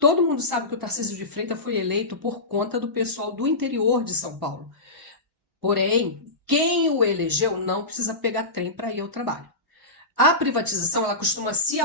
Todo mundo sabe que o Tarcísio de Freitas foi eleito por conta do pessoal do interior de São Paulo. Porém, quem o elegeu não precisa pegar trem para ir ao trabalho. A privatização, ela costuma ser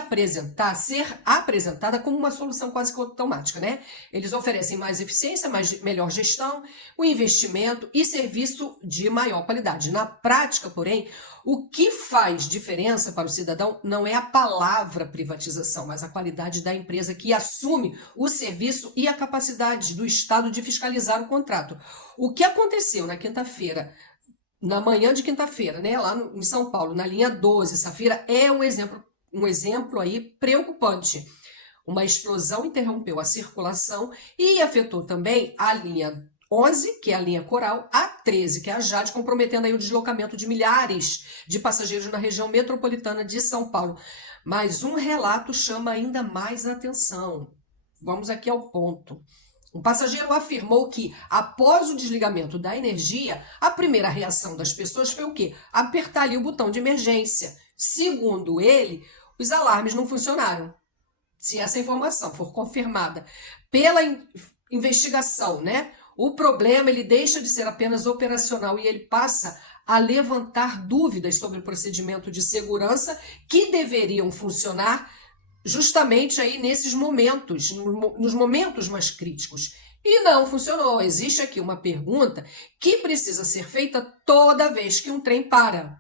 apresentada como uma solução quase que automática, né? Eles oferecem mais eficiência, melhor gestão, o investimento e serviço de maior qualidade. Na prática, porém, o que faz diferença para o cidadão não é a palavra privatização, mas a qualidade da empresa que assume o serviço e a capacidade do Estado de fiscalizar o contrato. O que aconteceu na quinta-feira, na manhã de quinta-feira, né, lá em São Paulo, na linha 12, Safira, é um exemplo aí preocupante. Uma explosão interrompeu a circulação e afetou também a linha 11, que é a linha Coral, a 13, que é a Jade, comprometendo aí o deslocamento de milhares de passageiros na região metropolitana de São Paulo. Mas um relato chama ainda mais atenção. Vamos aqui ao ponto. Um passageiro afirmou que, após o desligamento da energia, a primeira reação das pessoas foi o quê? Apertar ali o botão de emergência. Segundo ele, os alarmes não funcionaram. Se essa informação for confirmada pela investigação, né, o problema ele deixa de ser apenas operacional e ele passa a levantar dúvidas sobre o procedimento de segurança que deveriam funcionar justamente aí nesses momentos, nos momentos mais críticos. E não funcionou. Existe aqui uma pergunta que precisa ser feita toda vez que um trem para.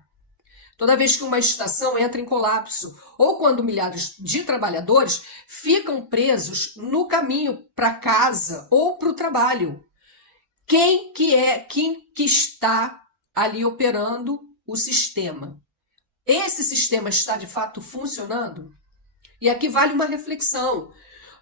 Toda vez que uma estação entra em colapso, ou quando milhares de trabalhadores ficam presos no caminho para casa ou para o trabalho. Quem que está ali operando o sistema? Esse sistema está de fato funcionando? E aqui vale uma reflexão.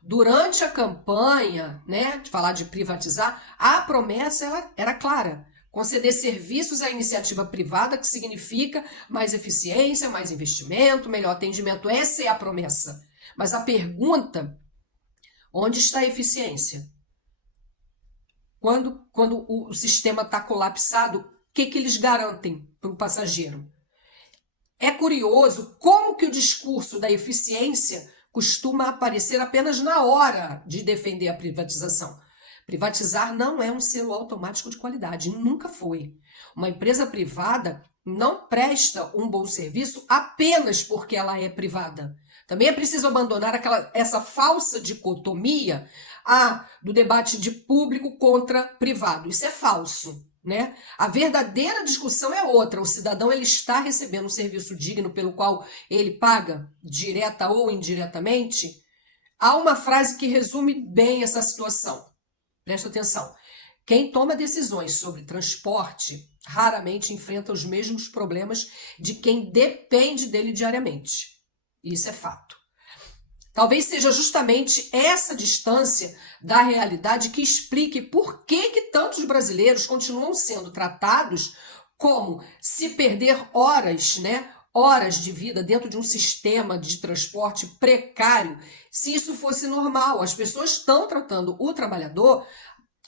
Durante a campanha, né, de falar de privatizar, a promessa era clara. Conceder serviços à iniciativa privada, que significa mais eficiência, mais investimento, melhor atendimento. Essa é a promessa. Mas a pergunta, onde está a eficiência? Quando o sistema está colapsado, o que eles garantem para o passageiro? É curioso como que o discurso da eficiência costuma aparecer apenas na hora de defender a privatização. Privatizar não é um selo automático de qualidade, nunca foi. Uma empresa privada não presta um bom serviço apenas porque ela é privada. Também é preciso abandonar essa falsa dicotomia do debate de público contra privado. Isso é falso. Né? A verdadeira discussão é outra. O cidadão ele está recebendo um serviço digno pelo qual ele paga, direta ou indiretamente. Há uma frase que resume bem essa situação. Presta atenção. Quem toma decisões sobre transporte raramente enfrenta os mesmos problemas de quem depende dele diariamente. Isso é fato. Talvez seja justamente essa distância da realidade que explique por que tantos brasileiros continuam sendo tratados como se perder horas, né? Horas de vida dentro de um sistema de transporte precário, se isso fosse normal. As pessoas estão tratando o trabalhador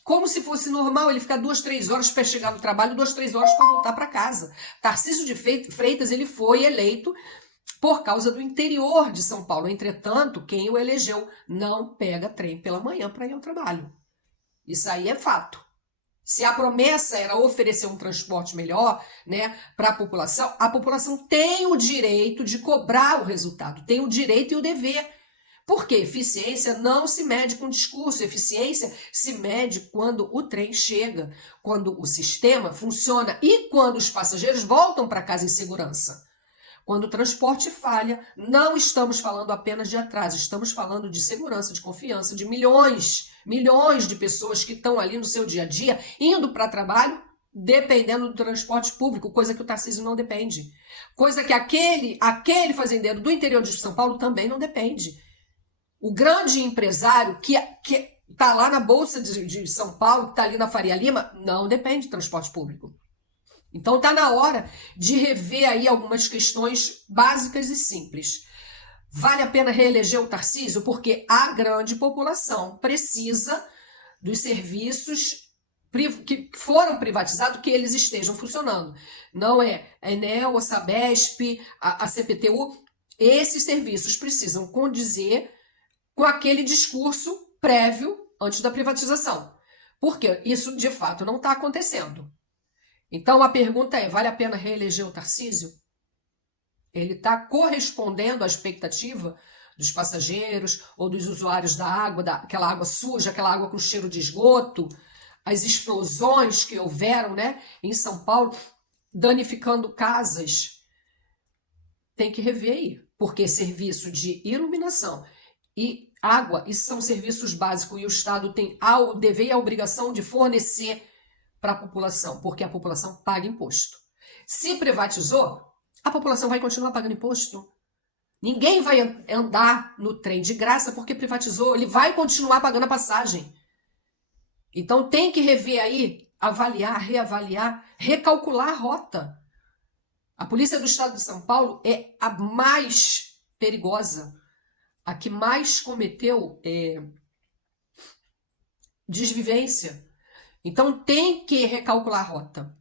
como se fosse normal ele ficar 2, 3 horas para chegar no trabalho, 2, 3 horas para voltar para casa. Tarcísio de Freitas ele foi eleito por causa do interior de São Paulo. Entretanto, quem o elegeu não pega trem pela manhã para ir ao trabalho. Isso aí é fato. Se a promessa era oferecer um transporte melhor, né, para a população tem o direito de cobrar o resultado, tem o direito e o dever. Porque eficiência não se mede com discurso, eficiência se mede quando o trem chega, quando o sistema funciona e quando os passageiros voltam para casa em segurança. Quando o transporte falha, não estamos falando apenas de atraso, estamos falando de segurança, de confiança, de milhões de pessoas que estão ali no seu dia a dia, indo para trabalho, dependendo do transporte público, coisa que o Tarcísio não depende. Coisa que aquele fazendeiro do interior de São Paulo também não depende. O grande empresário que está lá na Bolsa de São Paulo, que está ali na Faria Lima, não depende de transporte público. Então está na hora de rever aí algumas questões básicas e simples. Vale a pena reeleger o Tarcísio? Porque a grande população precisa dos serviços que foram privatizados, que eles estejam funcionando. Não é a Enel, a Sabesp, a CPTU. Esses serviços precisam condizer com aquele discurso prévio antes da privatização. Porque isso, de fato, não está acontecendo. Então, a pergunta é, vale a pena reeleger o Tarcísio? Ele está correspondendo à expectativa dos passageiros ou dos usuários da água, aquela água suja, aquela água com cheiro de esgoto, as explosões que houveram, né, em São Paulo, danificando casas. Tem que rever aí, porque serviço de iluminação e água, isso são serviços básicos e o Estado tem o dever e a obrigação de fornecer para a população, porque a população paga imposto. Se privatizou, a população vai continuar pagando imposto. Ninguém vai andar no trem de graça porque privatizou, ele vai continuar pagando a passagem. Então tem que rever aí, avaliar, reavaliar, recalcular a rota. A Polícia do Estado de São Paulo é a mais perigosa, a que mais cometeu desvivência. Então tem que recalcular a rota.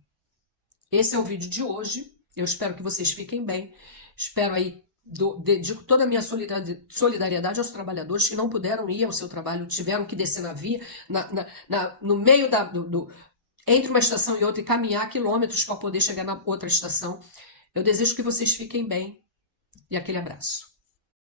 Esse é o vídeo de hoje. Eu espero que vocês fiquem bem. Espero aí, dedico toda a minha solidariedade aos trabalhadores que não puderam ir ao seu trabalho, tiveram que descer na via, no meio entre uma estação e outra e caminhar quilômetros para poder chegar na outra estação. Eu desejo que vocês fiquem bem e aquele abraço.